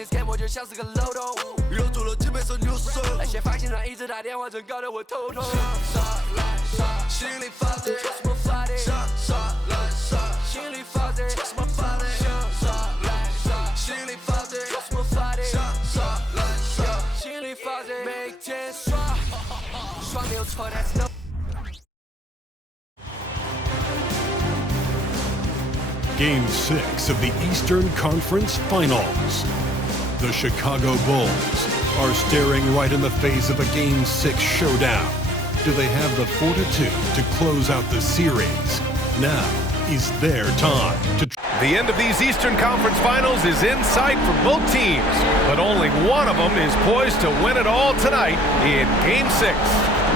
this game 我就像是个漏洞，留住了金杯手牛手。那些发行商一直打电话，真搞得我头痛。傻来傻，心里发呆，说什么发呆？傻来傻，心里发呆，说什么发呆？傻来傻，心里发呆，说什么发呆？傻来傻，心里发呆，每天耍，耍没有错，That's no。Game 6 of the Eastern Conference Finals. The Chicago Bulls are staring right in the face of a Game 6 showdown. Do they have the fortitude to close out the series? Now is their time to... The end of these Eastern Conference Finals is in sight for both teams, but only one of them is poised to win it all tonight in Game 6.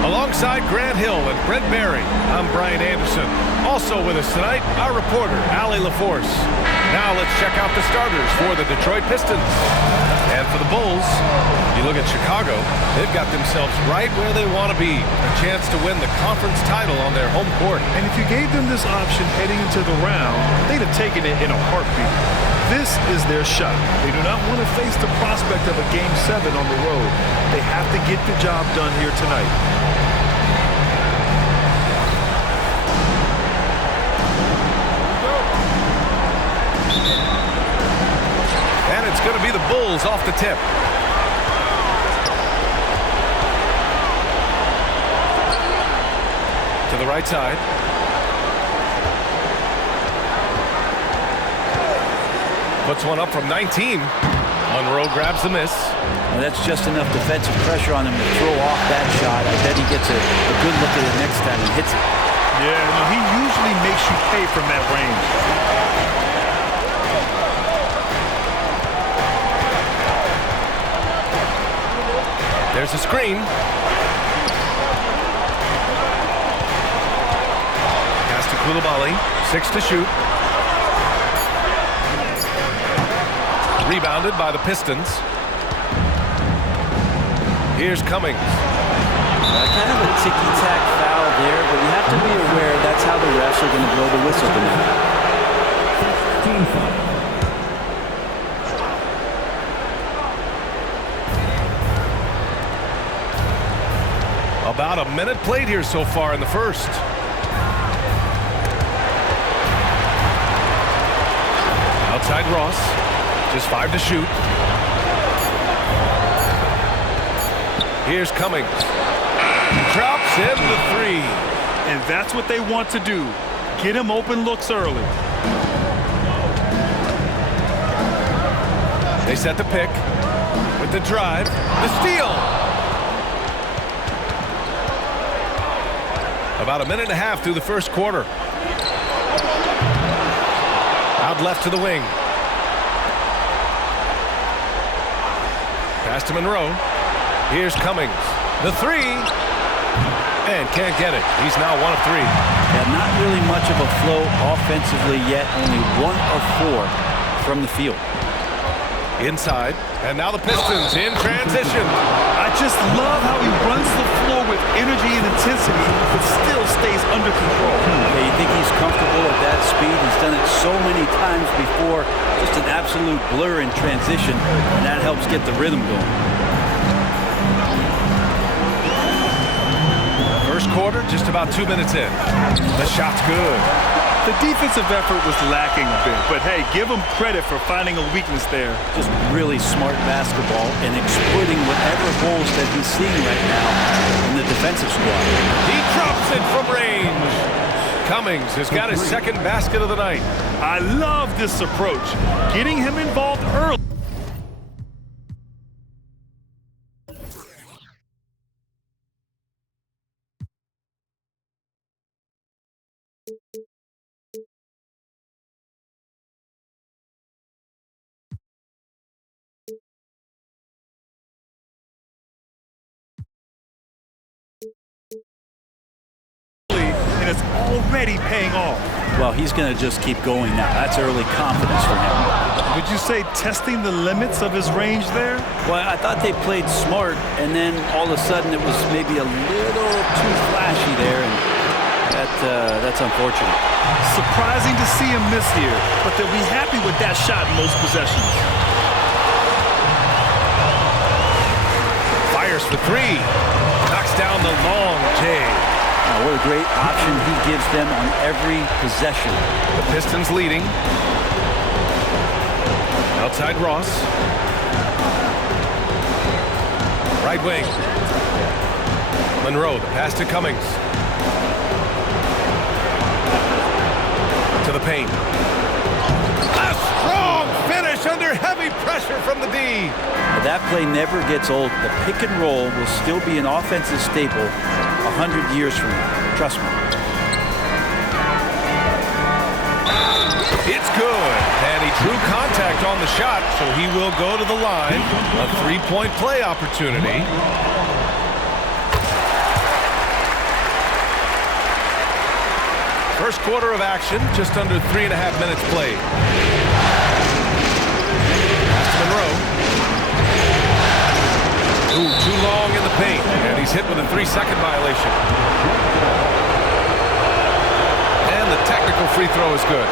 Alongside Grant Hill and Brent Barry, I'm Brian Anderson. Also with us tonight, our reporter, Allie LaForce. Now let's check out the starters for the Detroit Pistons. And for the Bulls, you look at Chicago, they've got themselves right where they want to be. A chance to win the conference title on their home court. And if you gave them this option heading into the round, they'd have taken it in a heartbeat. This is their shot. They do not want to face the prospect of a Game 7 on the road. They have to get the job done here tonight. And it's going to be the Bulls off the tip. To the right side. Puts one up from 19. Monroe grabs the miss. Well, that's just enough defensive pressure on him to throw off that shot. I bet he gets a good look at it next time and hits it. Yeah, no, he usually makes you pay from that range. There's a screen. Pass to Coulibaly. 6 to shoot. Rebounded by the Pistons. Here's Cummings. Kind of a ticky-tack foul there, but you have to be aware that's how the refs are going to blow the whistle tonight. About a minute played here so far in the first. Outside Ross. Just 5 to shoot. Here's Cummings. Drops in the 3. And that's what they want to do. Get him open looks early. They set the pick. With the drive. The steal. About a minute and a half through the first quarter. Out left to the wing. Pass to Monroe. Here's Cummings. The 3. And can't get it. He's now 1 of 3. Yeah, not really much of a flow offensively yet. Only 1 of 4 from the field. Inside. And now the Pistons in transition. I just love how he runs the floor with energy and intensity, but still stays under control. Yeah, you think he's comfortable at that speed? He's done it so many times before. Just an absolute blur in transition, and that helps get the rhythm going. First quarter, just about 2 minutes in. The shot's good. The defensive effort was lacking a bit, but hey, give him credit for finding a weakness there. Just really smart basketball and exploiting whatever holes that he's seeing right now in the defensive squad. He drops it from range. Cummings has got his second basket of the night. I love this approach, getting him involved early. And it's already paying off. Well, he's going to just keep going now. That's early confidence for him. Would you say testing the limits of his range there? Well, I thought they played smart, and then all of a sudden it was maybe a little too flashy there, and that's unfortunate. Surprising to see him miss here, but they'll be happy with that shot in most possessions. The three. Knocks down the long J. What a great option he gives them on every possession. The Pistons leading. Outside Ross. Right wing. Monroe, the pass to Cummings. To the paint. A strong finish under heavy pressure from the D. That play never gets old. The pick and roll will still be an offensive staple 100 years from now. Trust me. It's good. And he drew contact on the shot, so he will go to the line. A three-point play opportunity. First quarter of action, just under 3.5 minutes played. Pass to Monroe. Ooh, too long in the paint, and he's hit with a 3-second violation. And the technical free throw is good.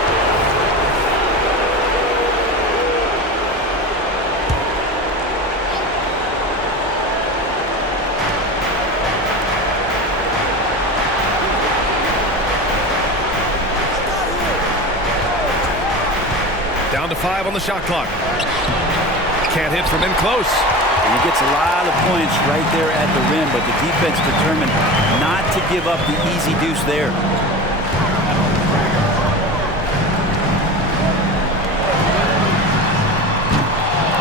Down to 5 on the shot clock. Can't hit from in close. And he gets a lot of points right there at the rim, but the defense determined not to give up the easy deuce there.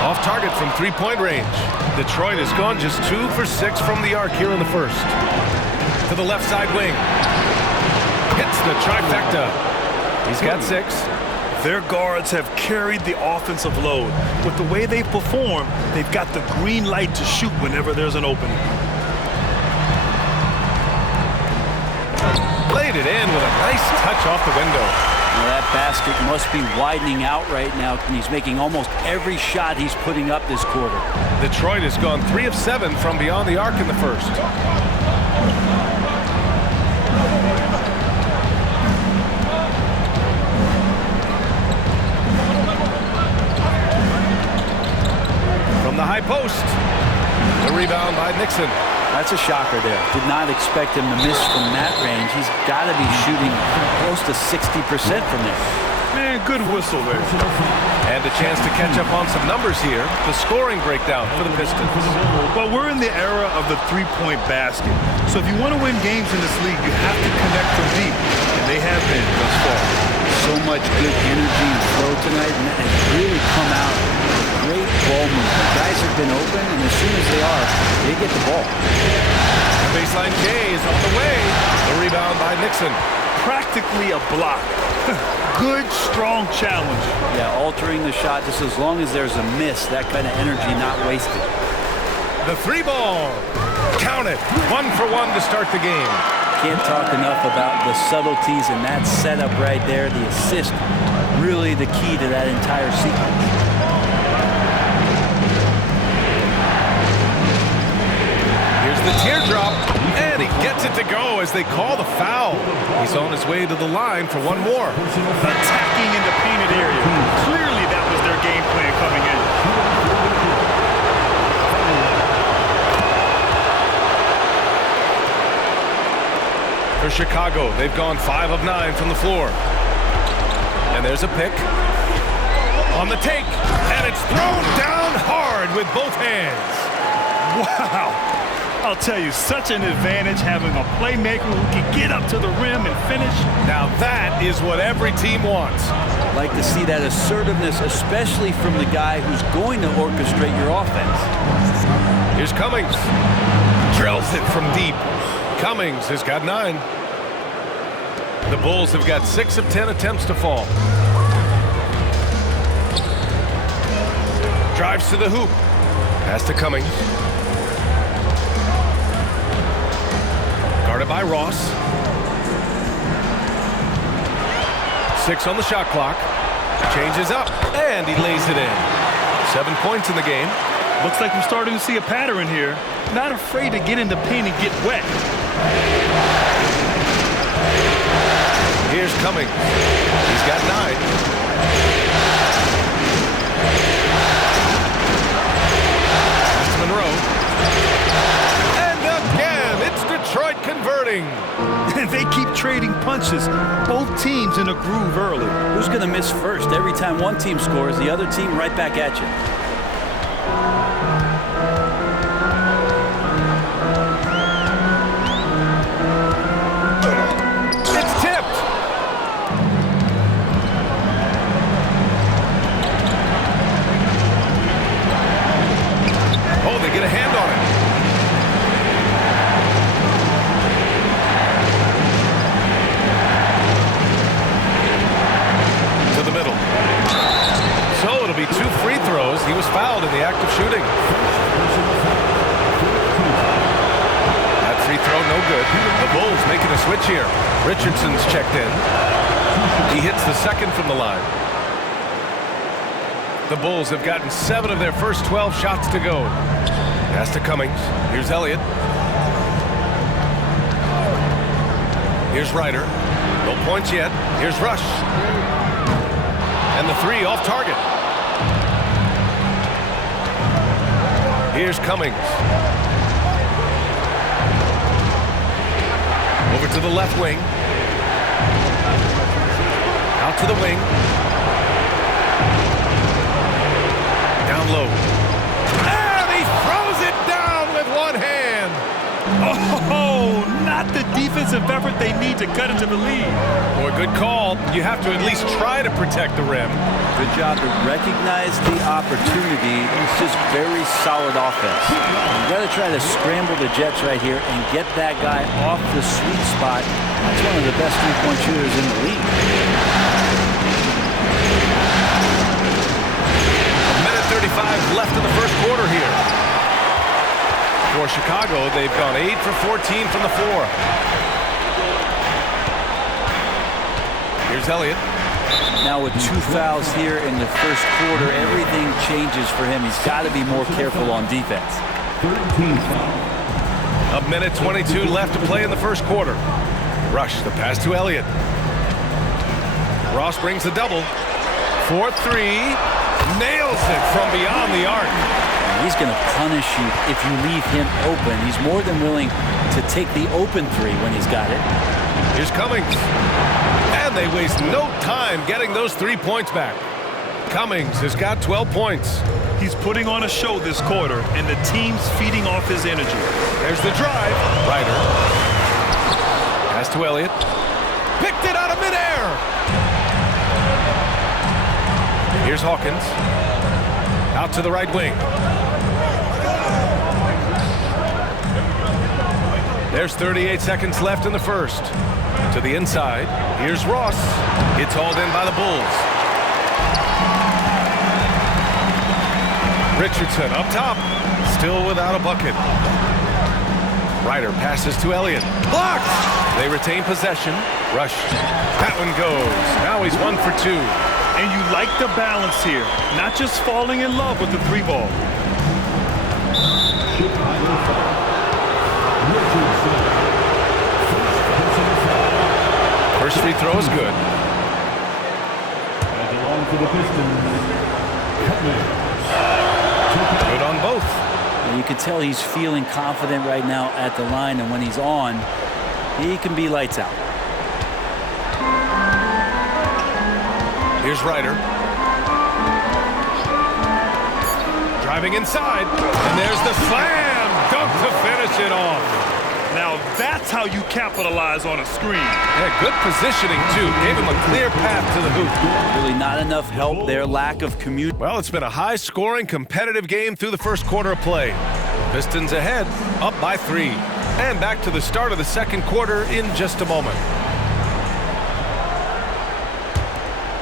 Off target from three-point range. Detroit has gone just 2 for 6 from the arc here in the first. To the left side wing. Hits the trifecta. He's got 6. Their guards have carried the offensive load. With the way they perform, they've got the green light to shoot whenever there's an opening. Laid it in with a nice touch off the window. Now that basket must be widening out right now, and he's making almost every shot he's putting up this quarter. Detroit has gone 3 of 7 from beyond the arc in the first. From the high post. The rebound by Nixon. That's a shocker there. Did not expect him to miss from that range. He's got to be shooting close to 60% from there. Man, good whistle there. And a chance to catch up on some numbers here. The scoring breakdown for the Pistons. Well, we're in the era of the three-point basket. So if you want to win games in this league, you have to connect from deep. And they have been thus far. So much good energy and flow tonight, and that has really come out. Great ball movement. Guys have been open, and as soon as they get the ball. Baseline J is on the way. The rebound by Nixon. Practically a block. Good, strong challenge. Yeah, altering the shot just as long as there's a miss. That kind of energy not wasted. The 3 ball. Count it. 1 for 1 to start the game. Can't talk enough about the subtleties in that setup right there. The assist, really the key to that entire sequence. Here's the teardrop, and he gets it to go as they call the foul. He's on his way to the line for one more. Attacking in the painted area. Clearly that was their game plan coming in. For Chicago, they've gone 5 of 9 from the floor. And there's a pick. On the take, and it's thrown down hard with both hands. Wow. I'll tell you, such an advantage having a playmaker who can get up to the rim and finish. Now that is what every team wants. Like to see that assertiveness, especially from the guy who's going to orchestrate your offense. Here's Cummings. Drills it from deep. Cummings has got 9. The Bulls have got 6 of 10 attempts to fall. Drives to the hoop. Pass to Cummings. Guarded by Ross. 6 on the shot clock. Changes up, and he lays it in. 7 points in the game. Looks like we're starting to see a pattern here. Not afraid to get in the paint and get wet. Here's Cummings. He's got 9. That's Monroe. trading punches. Both teams in a groove early. Who's going to miss first? Every time one team scores, the other team right back at you. It's tipped. Oh, they get a hand on it. To the middle. So it'll be 2 free throws. He was fouled in the act of shooting. That free throw, no good. The Bulls making a switch here. Richardson's checked in. He hits the second from the line. The Bulls have gotten 7 of their first 12 shots to go. Pass to Cummings. Here's Elliott. Here's Ryder. No points yet. Here's Rush. And the 3 off target. Here's Cummings. Over to the left wing. Out to the wing. Down low. And he throws it down with one hand. Oh, not the defensive effort they need to cut into the lead. Boy, good call. You have to at least try to protect the rim. Good job to recognize the opportunity. It's just very solid offense. You got to try to scramble the Jets right here and get that guy off the sweet spot. That's one of the best three-point shooters in the league. A minute 35 left in the first quarter here. For Chicago, they've gone 8 for 14 from the floor. Here's Elliott. Now with 2 fouls here in the first quarter, everything changes for him. He's got to be more careful on defense. 13 foul. A minute 22 left to play in the first quarter. Rush, the pass to Elliott. Ross brings the double. 4-3. Nails it from beyond the arc. He's going to punish you if you leave him open. He's more than willing to take the open 3 when he's got it. Here's Cummings. And they waste no time getting those 3 points back. Cummings has got 12 points. He's putting on a show this quarter, and the team's feeding off his energy. There's the drive. Ryder. Pass to Elliott. Picked it out of midair. Here's Hawkins. Out to the right wing. There's 38 seconds left in the first. To the inside. Here's Ross. It's hauled in by the Bulls. Richardson up top. Still without a bucket. Ryder passes to Elliott. Blocked! They retain possession. Rush. That one goes. Now he's 1 for 2. And you like the balance here. Not just falling in love with the 3 ball. First free throw is good. Good on both. And you can tell he's feeling confident right now at the line, and when he's on, he can be lights out. Here's Ryder. Driving inside. And there's the slam dunk to finish it off. Now that's how you capitalize on a screen. Yeah, good positioning, too. Gave him a clear path to the hoop. Really not enough help there. Lack of commute. Well, it's been a high-scoring, competitive game through the first quarter of play. Pistons ahead, up by 3. And back to the start of the second quarter in just a moment.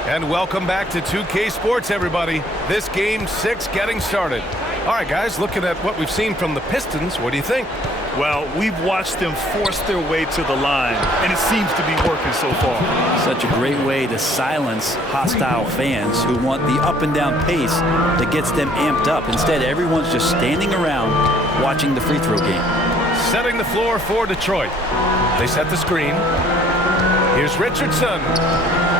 And welcome back to 2K Sports, everybody. This Game 6 getting started. All right, guys, looking at what we've seen from the Pistons, what do you think? Well, we've watched them force their way to the line, and it seems to be working so far. Such a great way to silence hostile fans who want the up-and-down pace that gets them amped up. Instead, everyone's just standing around watching the free throw game. Setting the floor for Detroit. They set the screen. Here's Richardson.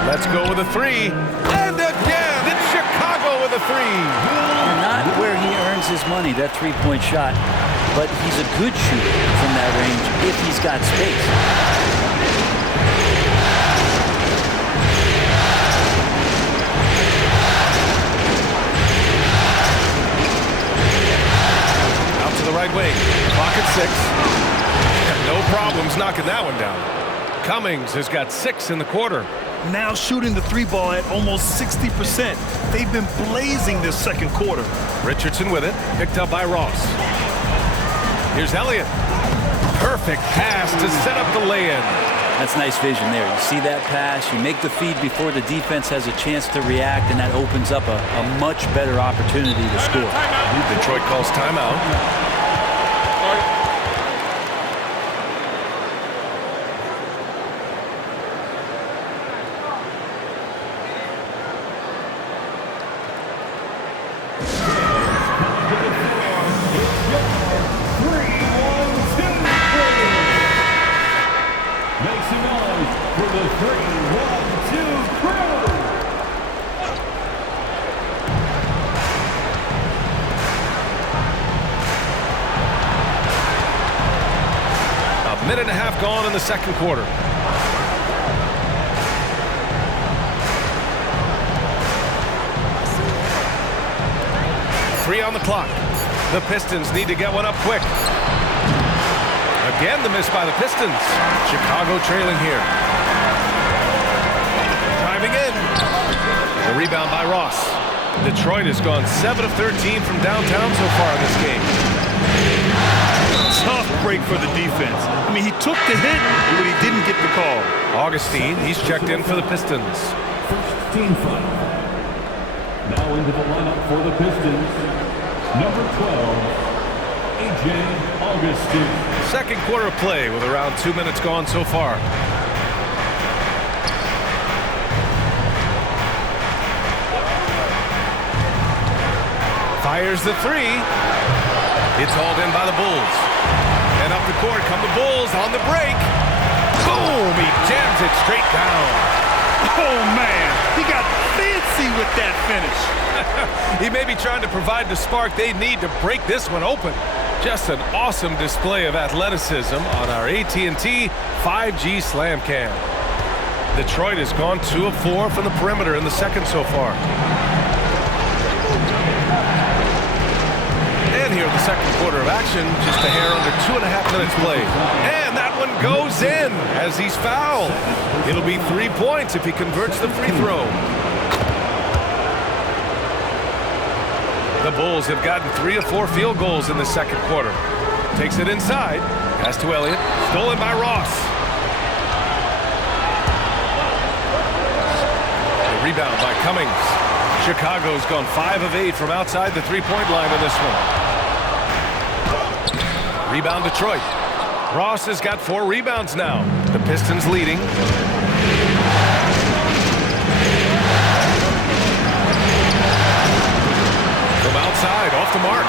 Let's go with a 3. And again, it's Chicago with a 3. Not where he earns his money, that three-point shot, but he's a good shooter from that range if he's got space. right wing. Clock at 6. No problems knocking that one down. Cummings has got 6 in the quarter. Now shooting the 3 ball at almost 60%. They've been blazing this second quarter. Richardson with it, picked up by Ross. Here's Elliott. Perfect pass to set up the lay-in. That's nice vision there. You see that pass, you make the feed before the defense has a chance to react, and that opens up a much better opportunity to score. Detroit calls timeout. Minute and a half gone in the second quarter. Three on the clock. The Pistons need to get one up quick. Again, the miss by the Pistons. Chicago trailing here. Driving in. The rebound by Ross. Detroit has gone 7 of 13 from downtown so far in this game. Tough break for the defense. I mean, he took the hit, but he didn't get the call. Augustine, he's checked in for the Pistons. First team foul. Now into the lineup for the Pistons, number 12, A.J. Augustine. Second quarter of play with around 2 minutes gone so far. Fires the 3. It's hauled in by the Bulls. And up the court come the Bulls on the break. Boom! He jams it straight down. Oh, man. He got fancy with that finish. He may be trying to provide the spark they need to break this one open. Just an awesome display of athleticism on our AT&T 5G Slam Cam. Detroit has gone 2 of 4 from the perimeter in the second so far. Here in the second quarter of action, just a hair under 2.5 minutes played. And that one goes in as he's fouled. It'll be 3 points if he converts the free throw. The Bulls have gotten 3 of 4 field goals in the second quarter. Takes it inside. Pass to Elliott. Stolen by Ross. The rebound by Cummings. Chicago's gone 5 of 8 from outside the three-point line in this one. Rebound Detroit. Ross has got 4 rebounds now. The Pistons leading. From outside, off the mark.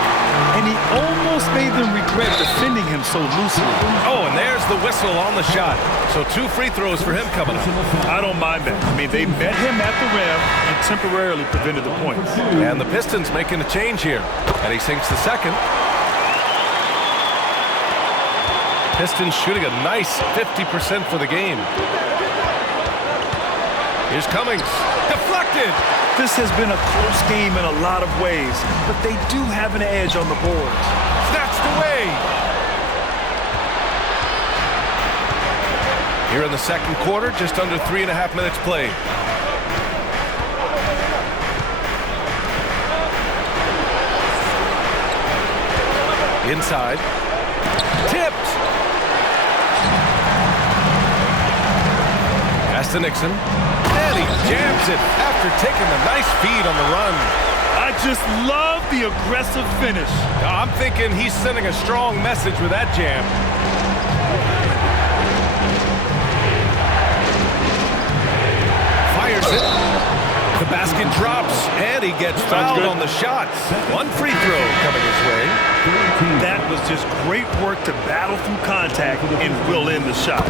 And he almost made them regret defending him so loosely. Oh, and there's the whistle on the shot. So 2 free throws for him coming up. I don't mind that. I mean, they met him at the rim and temporarily prevented the points. And the Pistons making a change here. And he sinks the second. Pistons shooting a nice 50% for the game. Here's Cummings. Deflected. This has been a close game in a lot of ways, but they do have an edge on the boards. Snatched away. Here in the second quarter, just under 3.5 minutes played. Inside. Tipped. Pass to Nixon. And he jams it after taking a nice feed on the run. I just love the aggressive finish. I'm thinking he's sending a strong message with that jam. Fires it. The basket drops, and he gets fouled on the shot. 1 free throw coming his way. That was just great work to battle through contact and will in the shot.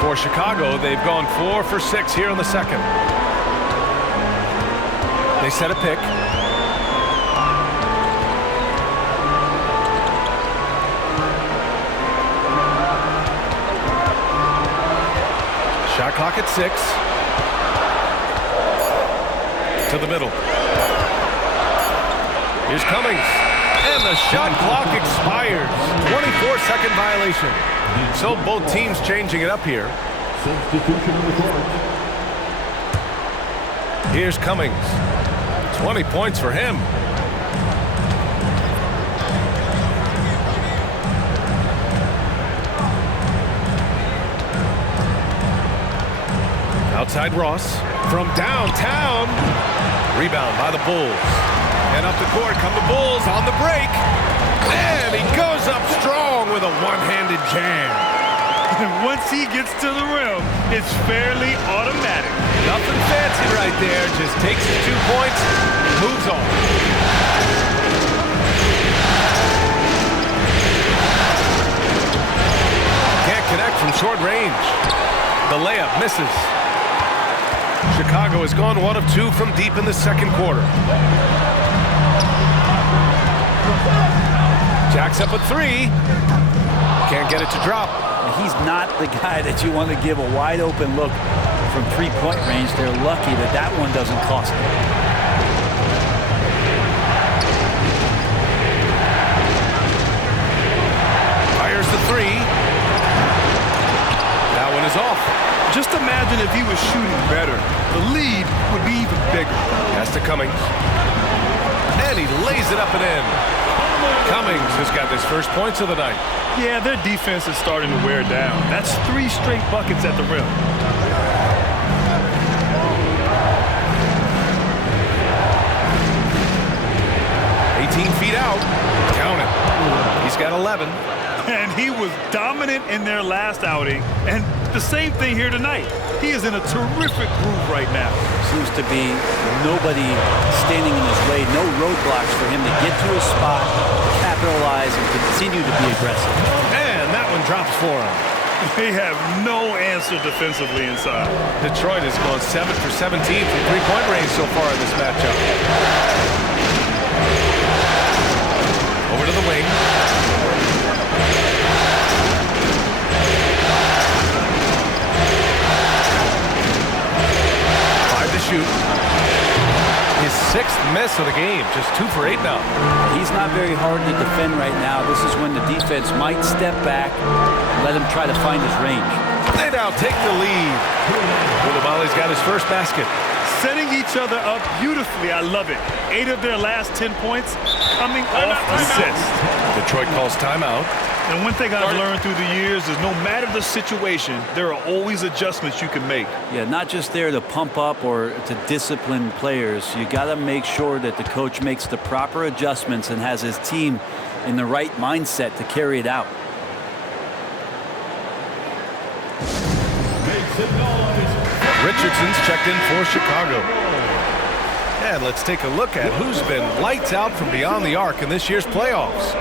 For Chicago, they've gone 4 for 6 here in the second. They set a pick. Shot clock at 6. To the middle. Here's Cummings. And the shot clock expires. 24-second violation. So both teams changing it up here. Substitution on the court. Here's Cummings. 20 points for him. Outside Ross from downtown. Rebound by the Bulls. And up the court come the Bulls on the break. And he goes up strong with a one-handed jam. And once he gets to the rim, it's fairly automatic. Nothing fancy right there. Just takes his 2 points, moves on. Can't connect from short range. The layup misses. Chicago has gone 1 of 2 from deep in the second quarter. Jacks up a 3. Can't get it to drop. He's not the guy that you want to give a wide open look from three-point range. They're lucky that that one doesn't cost them. Fires the 3. That one is off. Just imagine if he was shooting better. The lead would be even bigger. Pass to Cummings. And he lays it up and in. Cummings has got his first points of the night. Yeah, their defense is starting to wear down. That's 3 straight buckets at the rim. 18 feet out. Count it. He's got 11. And he was dominant in their last outing. And the same thing here tonight. He is in a terrific groove right now. Seems to be nobody standing in his way, no roadblocks for him to get to his spot, capitalize, and continue to be aggressive. And that one drops for him. They have no answer defensively inside. Detroit has gone 7 for 17 from three-point range so far in this matchup. Over to the wing. Shoot. His 6th miss of the game, just 2 for 8 now. He's not very hard to defend right now. This is when the defense might step back, let him try to find his range. They now take the lead. Koulibaly's got his first basket. Setting each other up beautifully. I love it. 8 of their last 10 points coming off assists. Detroit calls timeout. And one thing I've learned through the years is no matter the situation, there are always adjustments you can make. Yeah, not just there to pump up or to discipline players. You got to make sure that the coach makes the proper adjustments and has his team in the right mindset to carry it out. Richardson's checked in for Chicago. And let's take a look at who's been lights out from beyond the arc in this year's playoffs.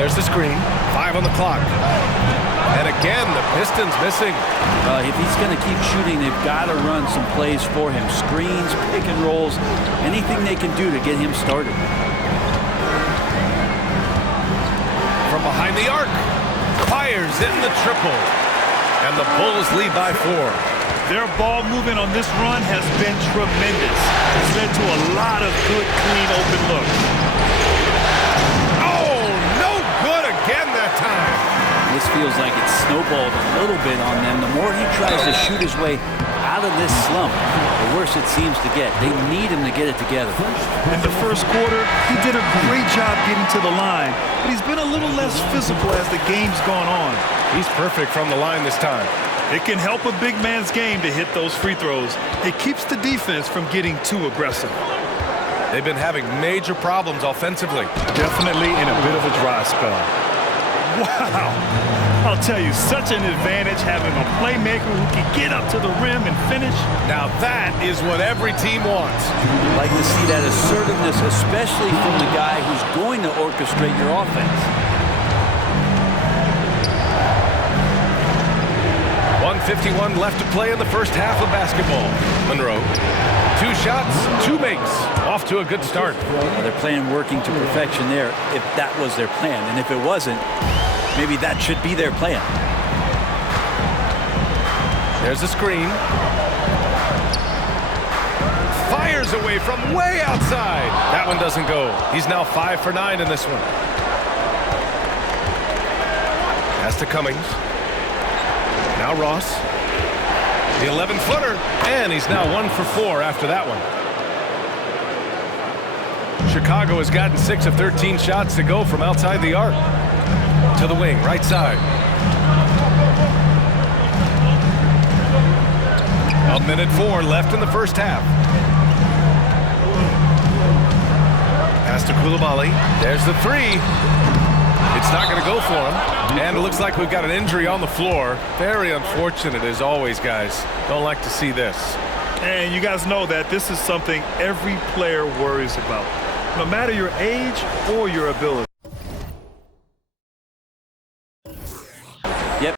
There's the screen. 5 on the clock. And again, the Pistons missing. If he's going to keep shooting, they've got to run some plays for him. Screens, pick and rolls, anything they can do to get him started. From behind the arc. Fires in the triple. And the Bulls lead by 4. Their ball movement on this run has been tremendous. It's led to a lot of good, clean, open looks. This feels like it's snowballed a little bit on them. The more he tries to shoot his way out of this slump, the worse it seems to get. They need him to get it together. In the first quarter, he did a great job getting to the line, but he's been a little less physical as the game's gone on. He's perfect from the line this time. It can help a big man's game to hit those free throws. It keeps the defense from getting too aggressive. They've been having major problems offensively. Definitely in a bit of a dry spell. Wow. I'll tell you, such an advantage having a playmaker who can get up to the rim and finish. Now that is what every team wants. You'd like to see that assertiveness, especially from the guy who's going to orchestrate your offense. 1:51 left to play in the first half of basketball. Monroe, 2 shots, 2 makes. Off to a good start. Well, they're playing working to perfection there, if that was their plan. And if it wasn't, maybe that should be their plan. There's a screen. Fires away from way outside. That one doesn't go. He's now 5 for 9 in this one. Pass to Cummings. Now Ross. The 11-footer. And he's now 1 for 4 after that one. Chicago has gotten 6 of 13 shots to go from outside the arc. To the wing, right side. A minute 4 left in the first half. Pass to Coulibaly. There's the 3. It's not going to go for him. And it looks like we've got an injury on the floor. Very unfortunate as always, guys. Don't like to see this. And you guys know that this is something every player worries about, no matter your age or your ability. Yep.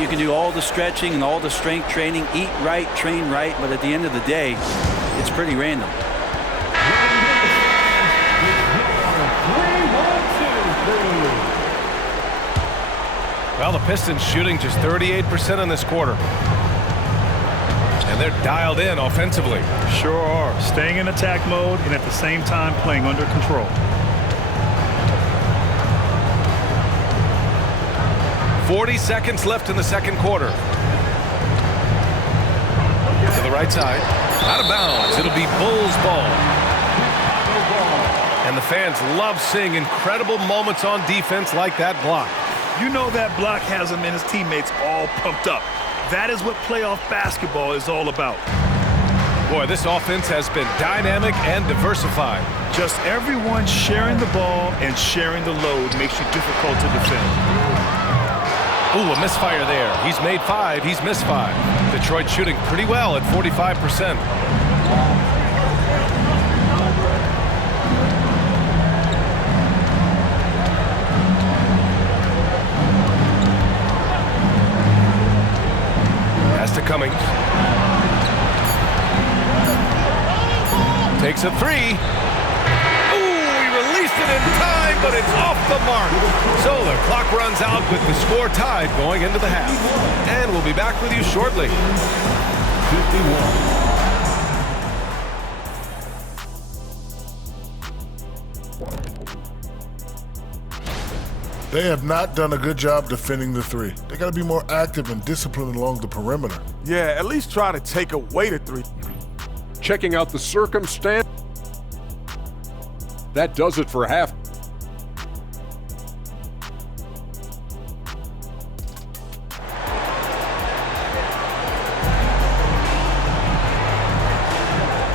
You can do all the stretching and all the strength training, eat right, train right, but at the end of the day, it's pretty random. Well, the Pistons shooting just 38% in this quarter. And they're dialed in offensively. Sure are. Staying in attack mode and at the same time playing under control. 40 seconds left in the second quarter. To the right side. Out of bounds. It'll be Bulls ball. And the fans love seeing incredible moments on defense like that block. You know that block has him and his teammates all pumped up. That is what playoff basketball is all about. Boy, this offense has been dynamic and diversified. Just everyone sharing the ball and sharing the load makes you difficult to defend. Ooh, a misfire there. He's made 5. He's missed 5. Detroit shooting pretty well at 45%. Pass to Cummings. Takes a 3. It in time, but it's off the mark. So the clock runs out with the score tied going into the half. And we'll be back with you shortly. 51. They have not done a good job defending the 3. They got to be more active and disciplined along the perimeter. Yeah, at least try to take away the 3. Checking out the circumstance. That does it for half.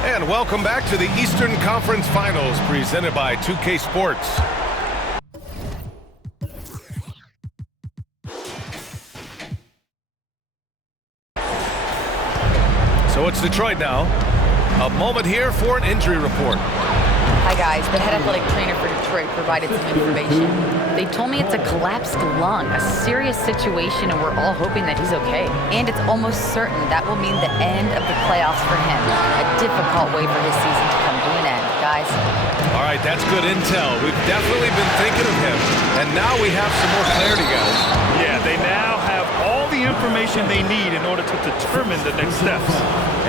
And welcome back to the Eastern Conference Finals presented by 2K Sports. So it's Detroit now. A moment here for an injury report. Hi guys, the head athletic trainer for Detroit provided some information. They told me it's a collapsed lung, a serious situation, and we're all hoping that he's okay. And it's almost certain that will mean the end of the playoffs for him. A difficult way for his season to come to an end, guys. All right, that's good intel. We've definitely been thinking of him, and now we have some more clarity, guys. Yeah, they now have all the information they need in order to determine the next steps.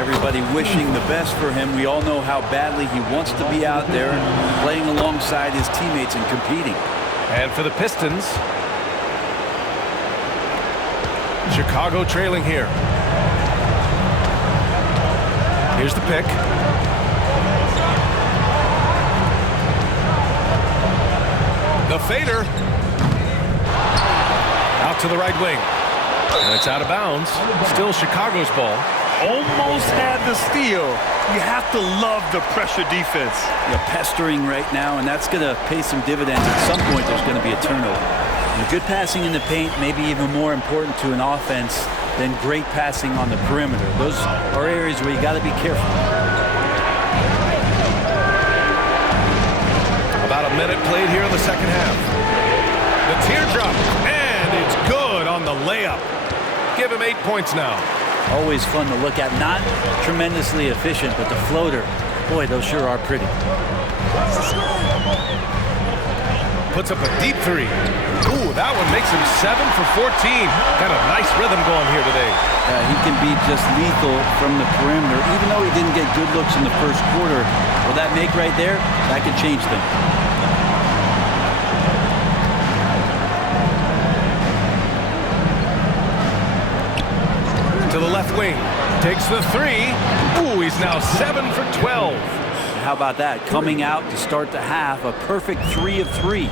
Everybody wishing the best for him. We all know how badly he wants to be out there playing alongside his teammates and competing. And for the Pistons, Chicago trailing here. Here's the pick. The fader. Out to the right wing. And it's out of bounds. Still Chicago's ball. Almost had the steal. You have to love the pressure defense. You're pestering right now, and that's going to pay some dividends. At some point, there's going to be a turnover. Good passing in the paint may be even more important to an offense than great passing on the perimeter. Those are areas where you got to be careful. About a minute played here in the second half. The teardrop, and it's good on the layup. Give him 8 points now. Always fun to look at. Not tremendously efficient, but the floater, boy, those sure are pretty. Puts up a deep three. Ooh, that one makes him 7 for 14. Got a nice rhythm going here today. He can be just lethal from the perimeter. Even though he didn't get good looks in the first quarter, well, that make right there, that could change things. To the left wing. Takes the three. Ooh, he's now 7 for 12. How about that? Coming out to start the half, a perfect 3 of 3.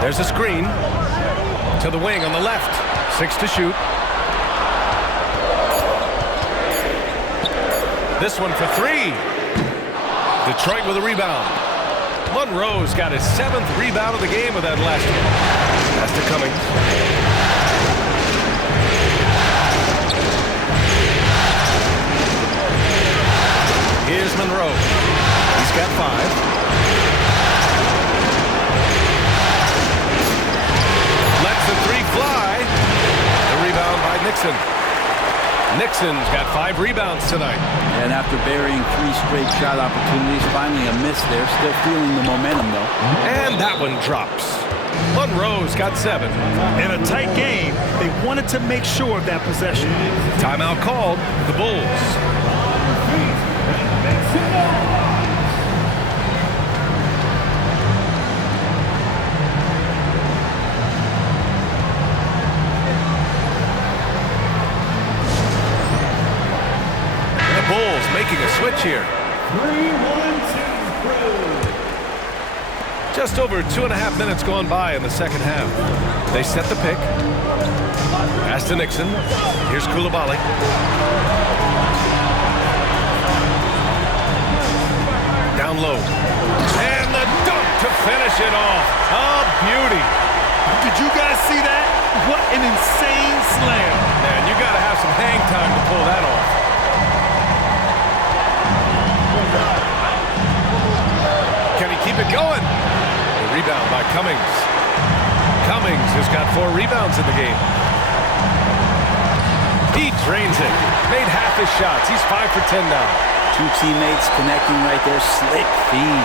There's a screen. To the wing on the left. 6 to shoot. This one for 3. Detroit with a rebound. Monroe's got his 7th rebound of the game with that last one. That's to Cummings. Here's Monroe. He's got 5. Lets the 3 fly. The rebound by Nixon. Nixon's got 5 rebounds tonight. And after burying 3 straight shot opportunities, finally a miss there. Still feeling the momentum, though. And that one drops. Monroe's got 7. In a tight game, they wanted to make sure of that possession. Timeout called. The Bulls. Making a switch here. 3-1-2. Just over 2.5 minutes gone by in the second half. They set the pick. Pass to Nixon. Here's Coulibaly. Down low. And the dunk to finish it off. A beauty. Did you guys see that? What an insane slam. Man, you got to have some hang time to pull that off. Can he keep it going? The rebound by Cummings. Cummings has got 4 rebounds in the game. He drains it. Made half his shots. He's 5 for 10 now. 2 teammates connecting right there. Slick feed.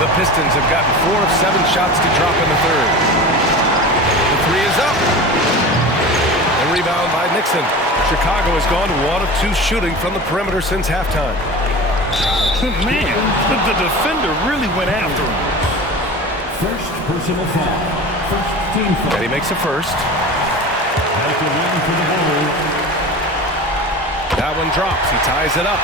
The Pistons have gotten 4 of 7 shots to drop in the third. The 3 is up. The rebound by Nixon. Chicago has gone 1 of 2 shooting from the perimeter since halftime. Man, the defender really went after him. First personal foul. First team foul. And he makes a first. That one drops. He ties it up.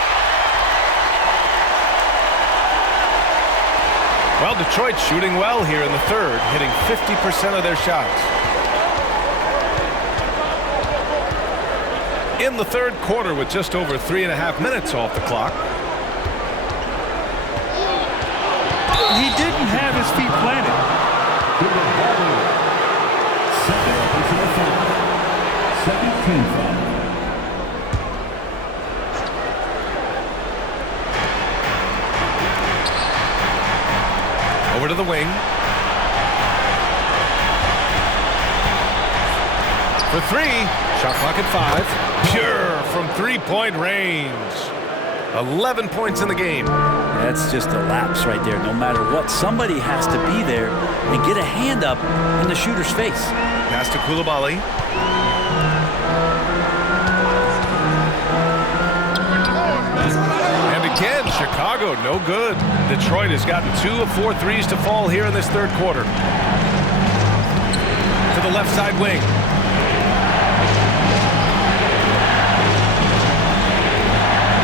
Well, Detroit's shooting well here in the third, hitting 50% of their shots. In the third quarter with just over 3.5 minutes off the clock. He didn't have his feet planted. Second personal foul. Second team foul. Over to the wing. For 3. Shot clock at 5. Pure from 3-point range. 11 points in the game. That's just a lapse right there. No matter what, somebody has to be there and get a hand up in the shooter's face. Pass to Coulibaly. And again, Chicago, no good. Detroit has gotten 2 of 4 threes to fall here in this third quarter. To the left side wing.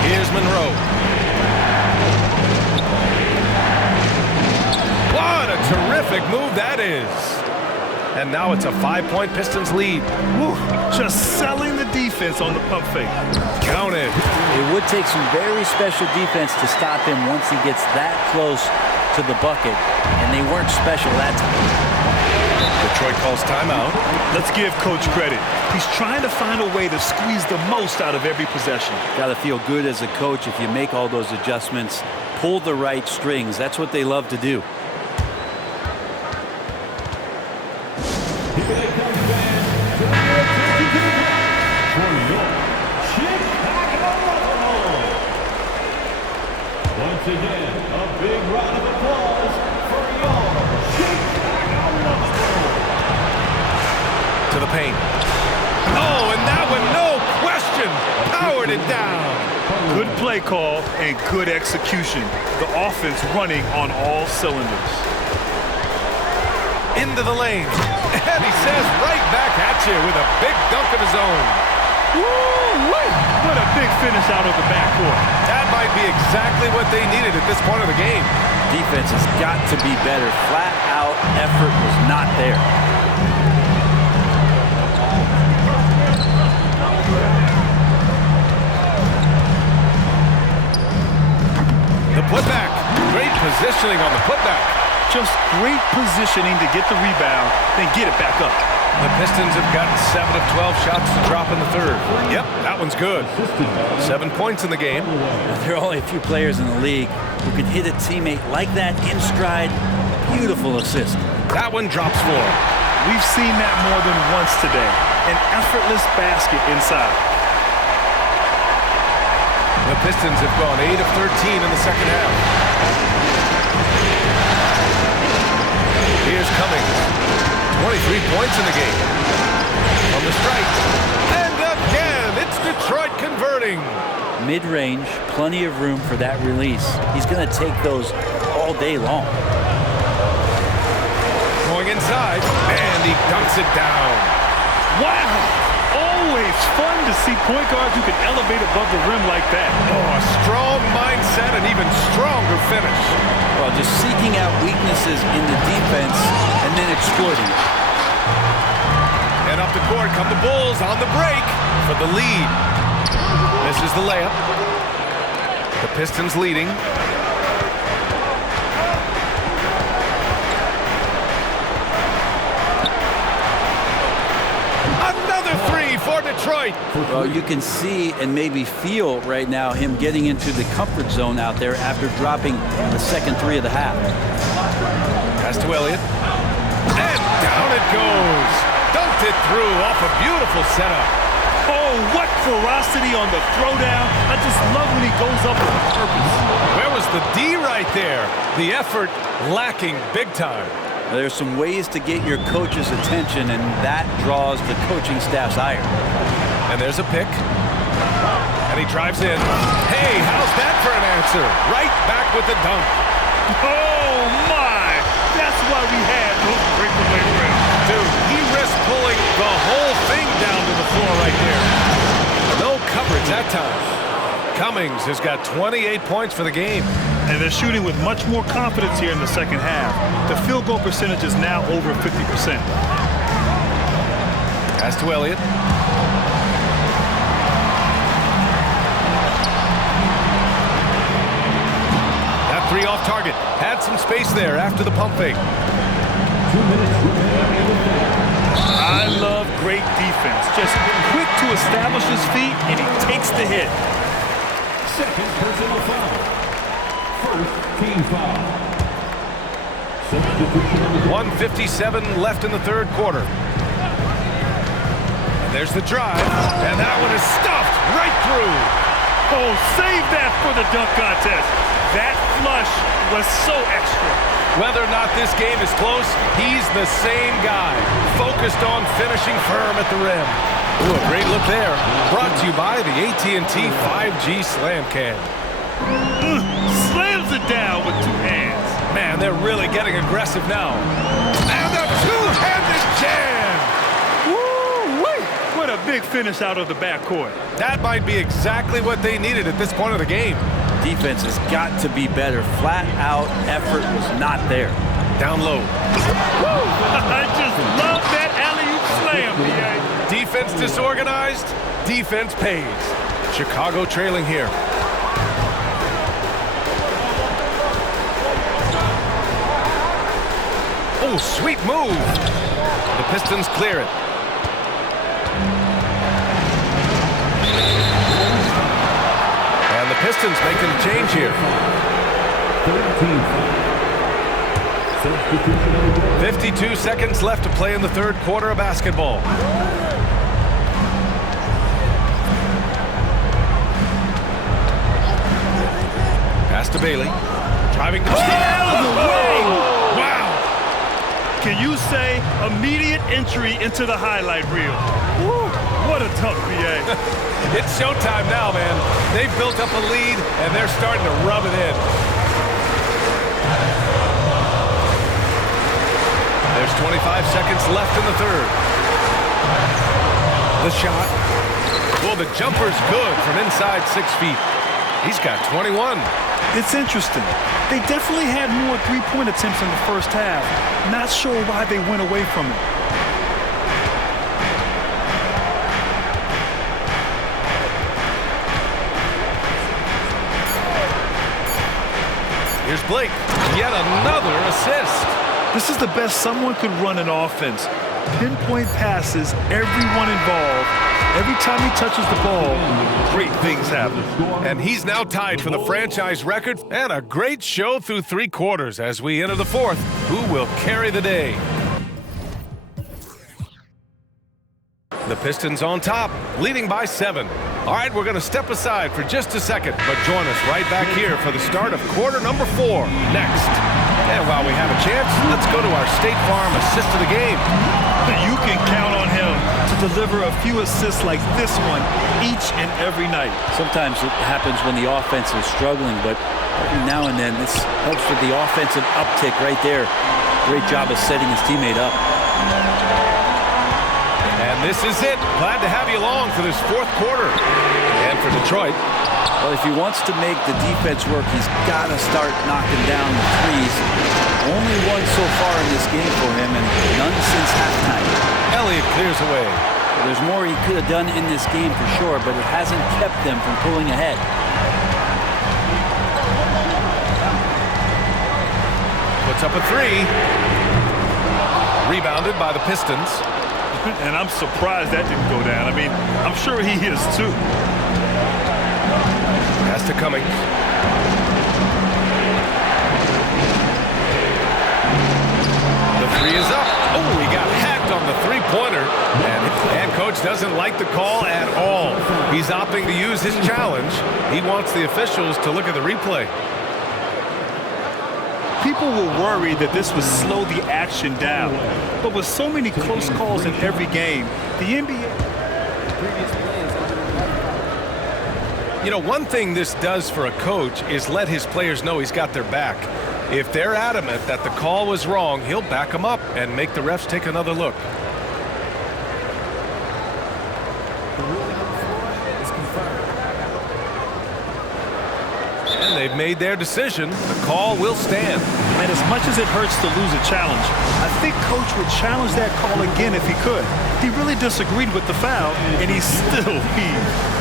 Here's Monroe. What a terrific move that is. And now it's a 5-point Pistons lead. Woo, just selling the defense. defense on the pump fake. Counted. It would take some very special defense to stop him once he gets that close to the bucket, and they weren't special that time. Detroit calls timeout. Let's give Coach credit. He's trying to find a way to squeeze the most out of every possession. Got to feel good as a coach if you make all those adjustments, pull the right strings. That's what they love to do. Once again, a big round of applause for your Chicago Bulls. To the paint. Oh, and that one, no question, powered it down. Good play call and good execution. The offense running on all cylinders. Into the lane. And he says right back at you with a big dunk of his own. Woo-wee! What a big finish out of the backcourt. That might be exactly what they needed at this point of the game. Defense has got to be better. Flat out effort was not there. The putback. Great positioning on the putback. Just great positioning to get the rebound, then get it back up. The Pistons have gotten 7 of 12 shots to drop in the third. Yep, that one's good. 7 points in the game. There are only a few players in the league who can hit a teammate like that in stride. Beautiful assist. That one drops for him. We've seen that more than once today. An effortless basket inside. The Pistons have gone 8 of 13 in the second half. Here's Cummings. 23 points in the game. From the strike. And again, it's Detroit converting. Mid-range, plenty of room for that release. He's going to take those all day long. Going inside, and he dunks it down. Wow! Always fun to see point guards who can elevate above the rim like that. Oh, a strong mindset and even stronger finish. Well, just seeking out weaknesses in the defense and then exploiting it. And up the court come the Bulls on the break for the lead. This is the layup. The Pistons leading. Another three for Detroit. Well, you can see and maybe feel right now him getting into the comfort zone out there after dropping the second three of the half. Pass to Elliott. And down it goes. Dunked it through off a beautiful setup. Oh, what ferocity on the throwdown. I just love when he goes up with purpose. Where was the D right there? The effort lacking big time. There's some ways to get your coach's attention, and that draws the coaching staff's ire. And there's a pick. And he drives in. Hey, how's that for an answer? Right back with the dunk. Oh, my! That's why we had those breakaway rims. Dude, he risked pulling the whole thing down to the floor right there. No coverage that time. Cummings has got 28 points for the game. And they're shooting with much more confidence here in the second half. The field goal percentage is now over 50%. Pass to Elliott. That three off target. Had some space there after the pump fake. 2 minutes remaining. I love great defense. Just quick to establish his feet, and he takes the hit. Second personal foul. First team foul. 1:57 left in the third quarter. And there's the drive, and that one is stuffed right through. Oh, save that for the dunk contest. That flush was so extra. Whether or not this game is close, he's the same guy, focused on finishing firm at the rim. Ooh, a great look there. Brought to you by the AT&T 5G Slam Can. Slams it down with 2 hands. Man, they're really getting aggressive now. And a two-handed jam! Woo-wee! What a big finish out of the backcourt. That might be exactly what they needed at this point of the game. Defense has got to be better. Flat out effort was not there. Down low. I just love that alley-oop slam, B.A. Defense offense disorganized, defense pays. Chicago trailing here. Oh, sweet move. The Pistons clear it. And the Pistons making a change here. 52 seconds left to play in the third quarter of basketball. Pass to Bailey. Driving to Wow! Can you say immediate entry into the highlight reel? Woo, what a tough BA. It's showtime now, man. They've built up a lead, and they're starting to rub it in. There's 25 seconds left in the third. The shot. Well, the jumper's good from inside 6 feet. He's got 21. It's interesting. They definitely had more three-point attempts in the first half. Not sure why they went away from it. Here's Blake. Yet another assist. This is the best someone could run an offense. Pinpoint passes, everyone involved. Every time he touches the ball, great things happen. And he's now tied for the franchise record, and a great show through 3 quarters as we enter the fourth. Who will carry the day? The Pistons on top, leading by 7. All right, we're going to step aside for just a second, but join us right back here for the start of quarter number 4 next. And while we have a chance, let's go to our State Farm assist of the game. You can count on him to deliver a few assists like this one each and every night. Sometimes it happens when the offense is struggling, but every now and then this helps with the offensive uptick right there. Great job of setting his teammate up. And this is it. Glad to have you along for this fourth quarter. And for Detroit, well, if he wants to make the defense work, he's got to start knocking down the threes. Only one so far in this game for him, and none since halftime. Elliott clears away. There's more he could have done in this game for sure, but it hasn't kept them from pulling ahead. Puts up a 3. Rebounded by the Pistons. And I'm surprised that didn't go down. I mean, I'm sure he is too. Pass to Cummings. The 3 is up. Oh, he got hacked on the three-pointer. And coach doesn't like the call at all. He's opting to use his challenge. He wants the officials to look at the replay. People were worried that this would slow the action down. But with so many close calls in every game, the NBA... You know, one thing this does for a coach is let his players know he's got their back. If they're adamant that the call was wrong, he'll back them up and make the refs take another look. And they've made their decision. The call will stand. And as much as it hurts to lose a challenge, I think coach would challenge that call again if he could. He really disagreed with the foul, and he still heaved.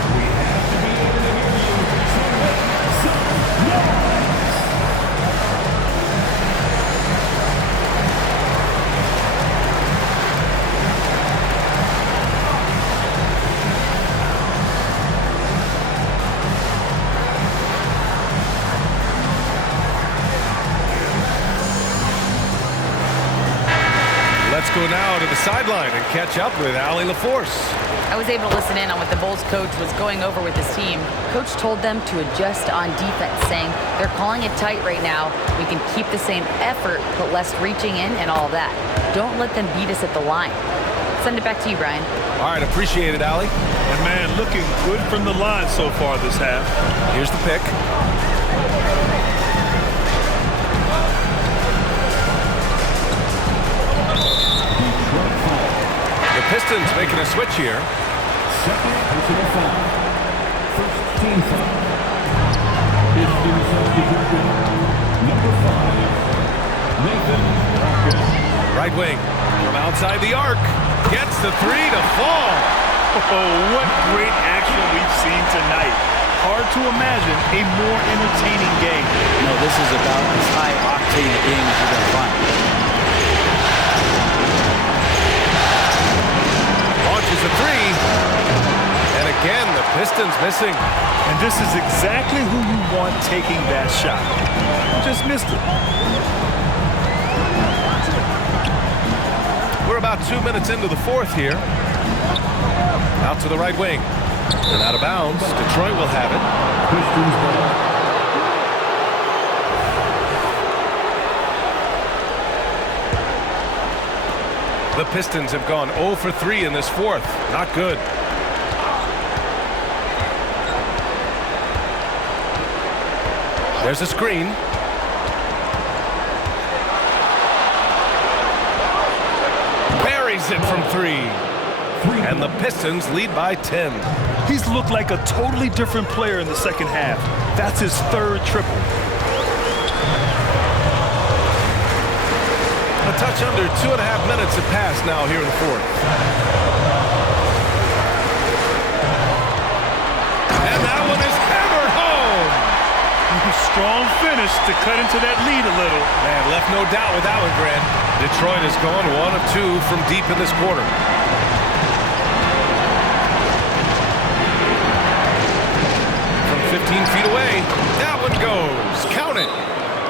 Let's go now to the sideline and catch up with Allie LaForce. I was able to listen in on what the Bulls coach was going over with his team. Coach told them to adjust on defense, saying they're calling it tight right now. We can keep the same effort, but less reaching in and all that. Don't let them beat us at the line. Send it back to you, Brian. All right, appreciate it, Allie. And man, looking good from the line so far this half. Here's the pick. Pistons making a switch here. Second personal foul. First team foul. Pistons substitution. Number 5, Nathan Rocket. Right wing from outside the arc. Gets the 3 to fall. what great action we've seen tonight. Hard to imagine a more entertaining game. No, this is about as high octane a game as you're going to find. Launches a three. And again, the Pistons missing. And this is exactly who you want taking that shot. Just missed it. We're about 2 minutes into the fourth here. Out to the right wing. And out of bounds. Detroit will have it. The Pistons have gone 0 for 3 in this fourth. Not good. There's a screen. Buries it from 3. And the Pistons lead by 10. He's looked like a totally different player in the second half. That's his third triple. A touch under 2.5 minutes have passed now here in the fourth. And that one is hammered home. Strong finish to cut into that lead a little. Man, left no doubt with that one, Grant. Detroit has gone 1 of 2 from deep in this quarter. From 15 feet away, that one goes. Count it.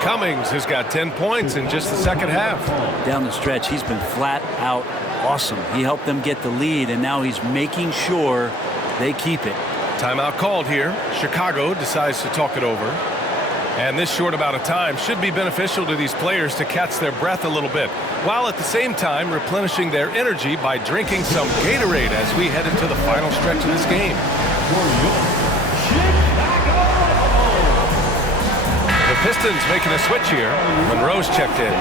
Cummings has got 10 points in just the second half. Down the stretch, he's been flat out awesome. He helped them get the lead, and now he's making sure they keep it. Timeout called here. Chicago decides to talk it over. And this short amount of time should be beneficial to these players to catch their breath a little bit, while at the same time replenishing their energy by drinking some Gatorade as we head into the final stretch of this game. The Pistons making a switch here. Monroe's checked in.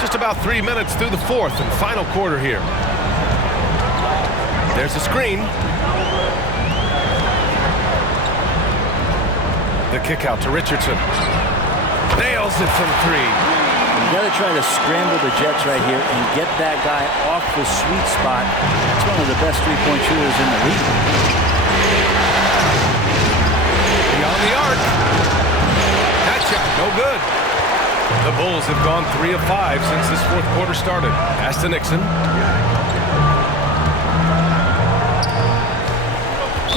Just about 3 minutes through the fourth and final quarter here. There's a screen. The kick out to Richardson. Nails it from 3. You got to try to scramble the Jets right here and get that guy off the sweet spot. It's one of the best three-point shooters in the league. Beyond the arc. That shot, no good. The Bulls have gone 3 of 5 since this fourth quarter started. Pass to Nixon.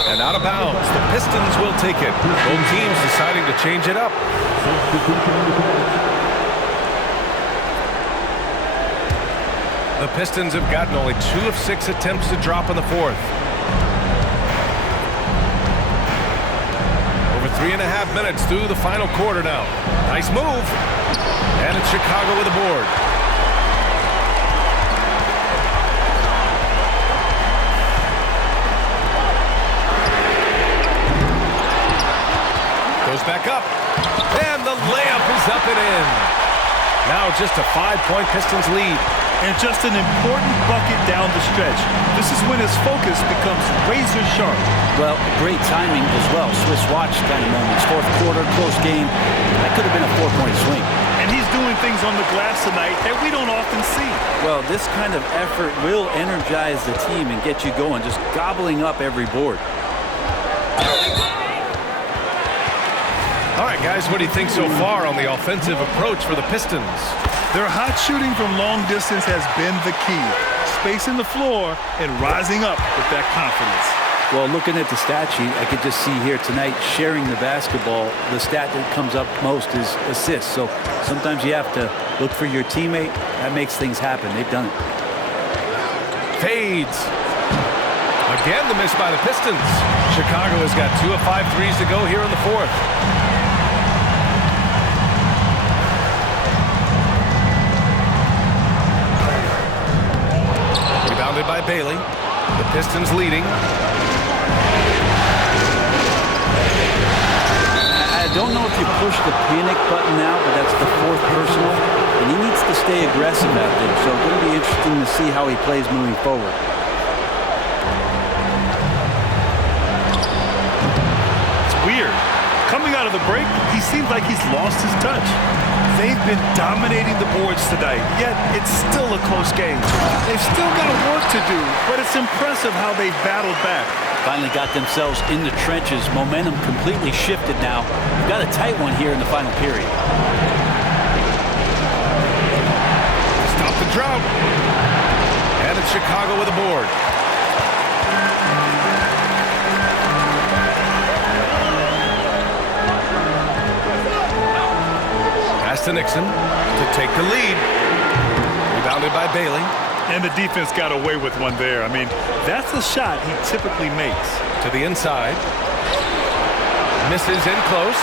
And out of bounds. The Pistons will take it. Both teams deciding to change it up. The Pistons have gotten only 2 of 6 attempts to drop in the fourth. Over 3.5 minutes through the final quarter now. Nice move. And it's Chicago with a board. Goes back up. And the layup is up and in. Now just a 5-point Pistons lead. And just an important bucket down the stretch. This is when his focus becomes razor sharp. Well, great timing as well. Swiss watch kind of moments. Fourth quarter, close game. That could have been a 4-point swing. And he's doing things on the glass tonight that we don't often see. Well, this kind of effort will energize the team and get you going, just gobbling up every board. All right, guys, what do you think so far on the offensive approach for the Pistons? Their hot shooting from long distance has been the key. Spacing the floor and rising up with that confidence. Well, looking at the stat sheet, I could just see here tonight sharing the basketball. The stat that comes up most is assists. So sometimes you have to look for your teammate. That makes things happen. They've done it. Fades. Again, the miss by the Pistons. Chicago has got 2 of 5 threes to go here in the fourth. Rebounded by Bailey. The Pistons leading. I don't know if you push the panic button now, but that's the fourth personal. And he needs to stay aggressive out there. So it's going to be interesting to see how he plays moving forward. It's weird. Coming out of the break, he seems like he's lost his touch. They've been dominating the boards tonight, yet it's still a close game. They've still got work to do, but it's impressive how they battled back. Finally got themselves in the trenches. Momentum completely shifted now. We've got a tight one here in the final period. Stop the drought. And it's Chicago with a board. Pass to Nixon to take the lead. Rebounded by Bailey. And the defense got away with one there. I mean, that's a shot he typically makes. To the inside. Misses in close.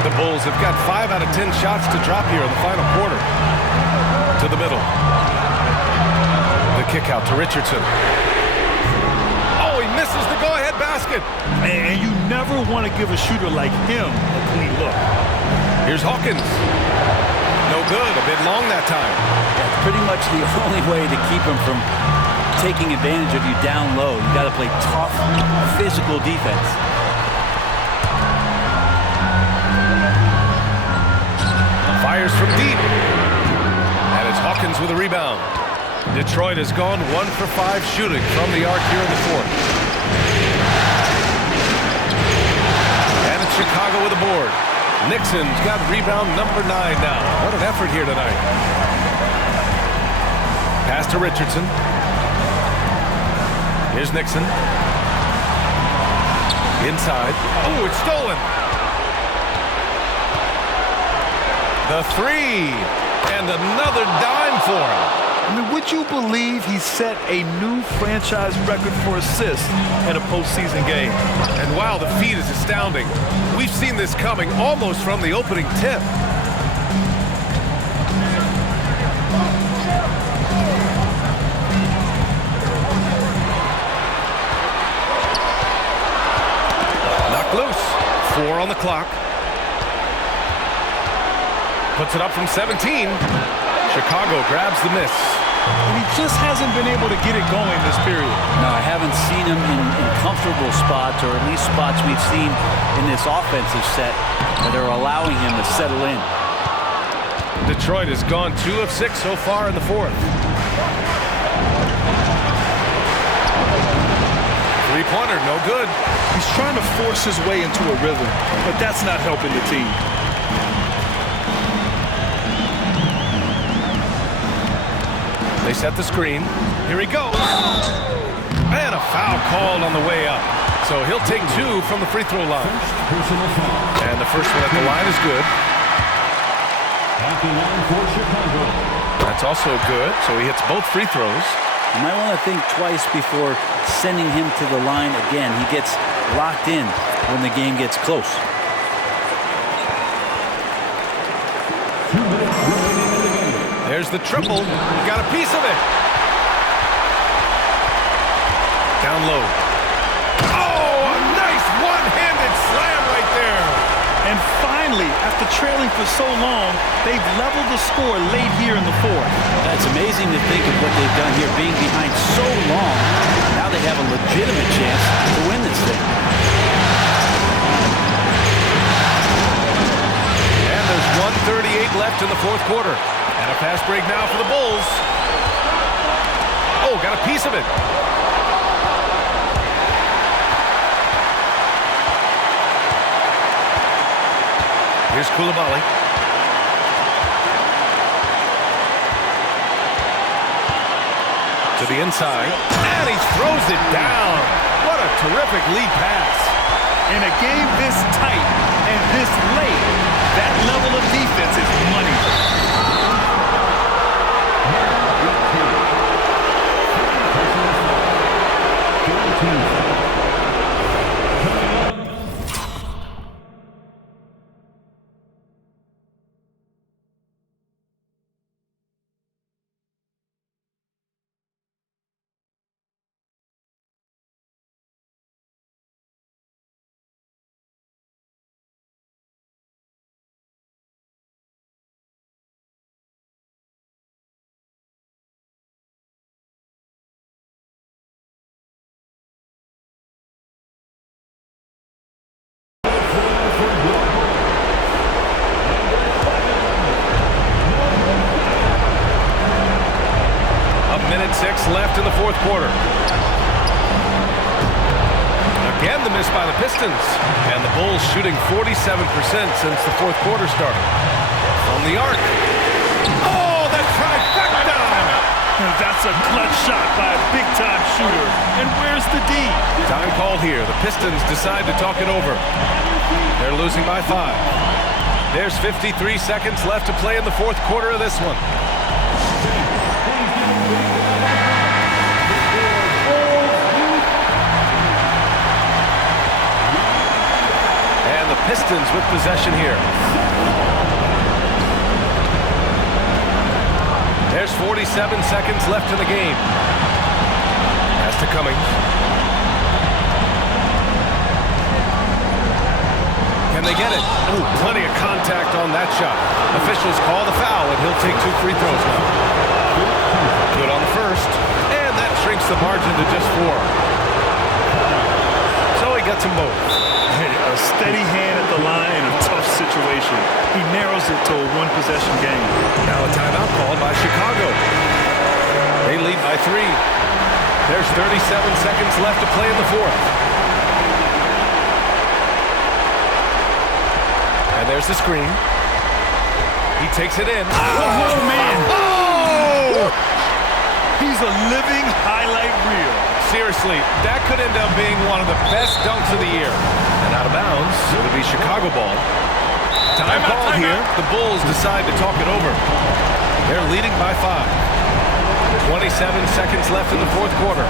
The Bulls have got 5 out of 10 shots to drop here in the final quarter. To the middle. The kick out to Richardson. Oh, he misses the go-ahead basket. And you never want to give a shooter like him a clean look. Here's Hawkins. No good. A bit long that time. That's pretty much the only way to keep him from taking advantage of you down low. You got to play tough, physical defense. Fires from deep. And it's Hawkins with a rebound. Detroit has gone 1 for 5 shooting from the arc here in the fourth. And it's Chicago with a board. Nixon's got rebound number 9 now. What an effort here tonight. Pass to Richardson. Here's Nixon. Inside. Oh, it's stolen. The 3. And another dime for him. I mean, would you believe he set a new franchise record for assists in a postseason game? And wow, the feed is astounding. We've seen this coming almost from the opening tip. Knocked loose. 4 on the clock. Puts it up from 17. Chicago grabs the miss. And he just hasn't been able to get it going this period. No, I haven't seen him in comfortable spots, or at least spots we've seen in this offensive set that are allowing him to settle in. Detroit has gone 2 of 6 so far in the fourth. Three-pointer, no good. He's trying to force his way into a rhythm, but that's not helping the team. They set the screen. Here he goes. And a foul called on the way up. So he'll take 2 from the free throw line. And the first one at the line is good. That's also good. So he hits both free throws. You might want to think twice before sending him to the line again. He gets locked in when the game gets close. There's the triple. Got a piece of it. Down low. Oh, a nice one-handed slam right there. And finally, after trailing for so long, they've leveled the score late here in the fourth. It's amazing to think of what they've done here, being behind so long. Now they have a legitimate chance to win this thing. And there's 1:38 left in the fourth quarter. And a fast break now for the Bulls. Oh, got a piece of it. Here's Coulibaly. To the inside. And he throws it down. What a terrific lead pass. In a game this tight and this late, that level of defense is money. left in the fourth quarter. Again, the miss by the Pistons. And the Bulls shooting 47% since the fourth quarter started. From the arc. Oh, that trifecta! That's a clutch shot by a big-time shooter. And where's the D? Time called here. The Pistons decide to talk it over. They're losing by 5. There's 53 seconds left to play in the fourth quarter of this one. And the Pistons with possession here. There's 47 seconds left in the game. Pass to Cummings. Can they get it? Ooh, plenty of contact on that shot. Officials call the foul, and he'll take 2 free throws now. Good on the first, and that shrinks the margin to just 4. So he gets them both. Hey, a steady hand at the line in a tough situation. He narrows it to a one-possession game. Now a timeout called by Chicago. They lead by 3. There's 37 seconds left to play in the fourth. And there's the screen. He takes it in. Oh, man. Oh! He's a living highlight reel. Seriously, that could end up being one of the best dunks of the year. And out of bounds, it'll be Chicago ball. Time called here. The Bulls decide to talk it over. They're leading by 5. 27 seconds left in the fourth quarter.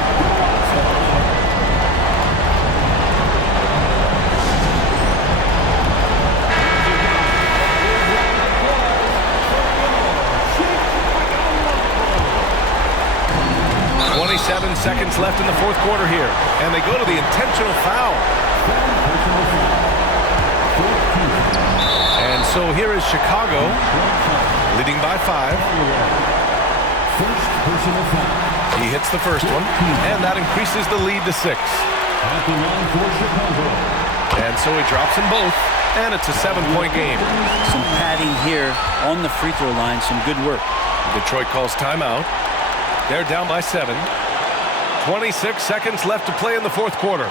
Seconds left in the fourth quarter here, and they go to the intentional foul. And so here is Chicago leading by 5. He hits the first one, and that increases the lead to 6. And so he drops them both, and it's a 7-point game. Some padding here on the free throw line, some good work. Detroit calls timeout. They're down by 7. 26 seconds left to play in the fourth quarter.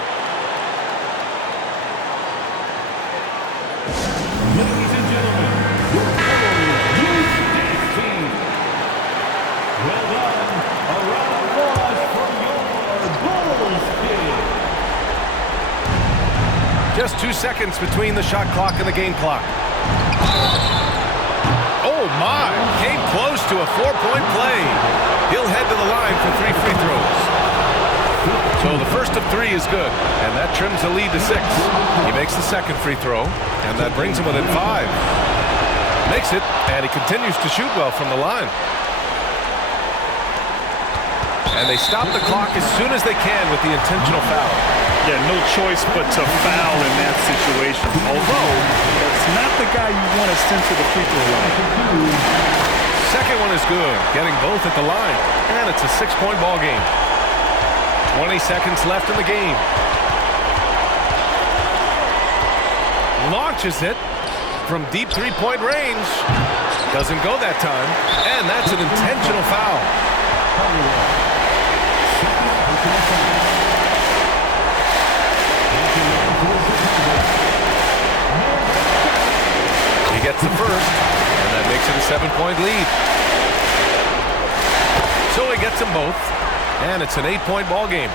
Ladies and gentlemen, your U16 team. Well done. A round of applause for your Bulls kid. Just 2 seconds between the shot clock and the game clock. Oh my! Came close to a 4-point play. He'll head to the line for 3 free throws. So the first of 3 is good, and that trims the lead to 6. He makes the second free throw, and that brings him within 5. Makes it, and he continues to shoot well from the line. And they stop the clock as soon as they can with the intentional foul. Yeah, no choice but to foul in that situation. Although, that's not the guy you want to send to the free throw line. Second one is good, getting both at the line, and it's a 6-point ball game. 20 seconds left in the game. Launches it from deep 3-point range. Doesn't go that time, and that's an intentional foul. He gets the first, and that makes it a 7-point lead. So he gets them both. And it's an 8-point ball game.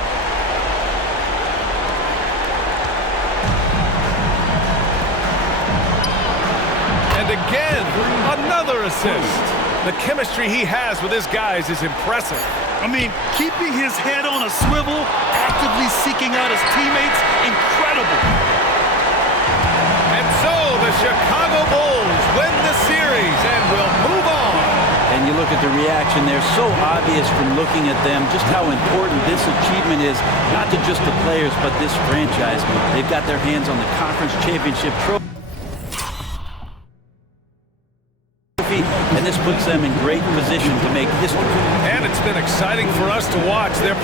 And again, another assist. The chemistry he has with his guys is impressive. I mean, keeping his head on a swivel, actively seeking out his teammates, incredible. And so the Chicago Bulls win the series and will move on. And you look at the reaction there, so obvious from looking at them just how important this achievement is, not to just the players, but this franchise. They've got their hands on the conference championship trophy, and this puts them in great position to make history. And it's been exciting for us to watch their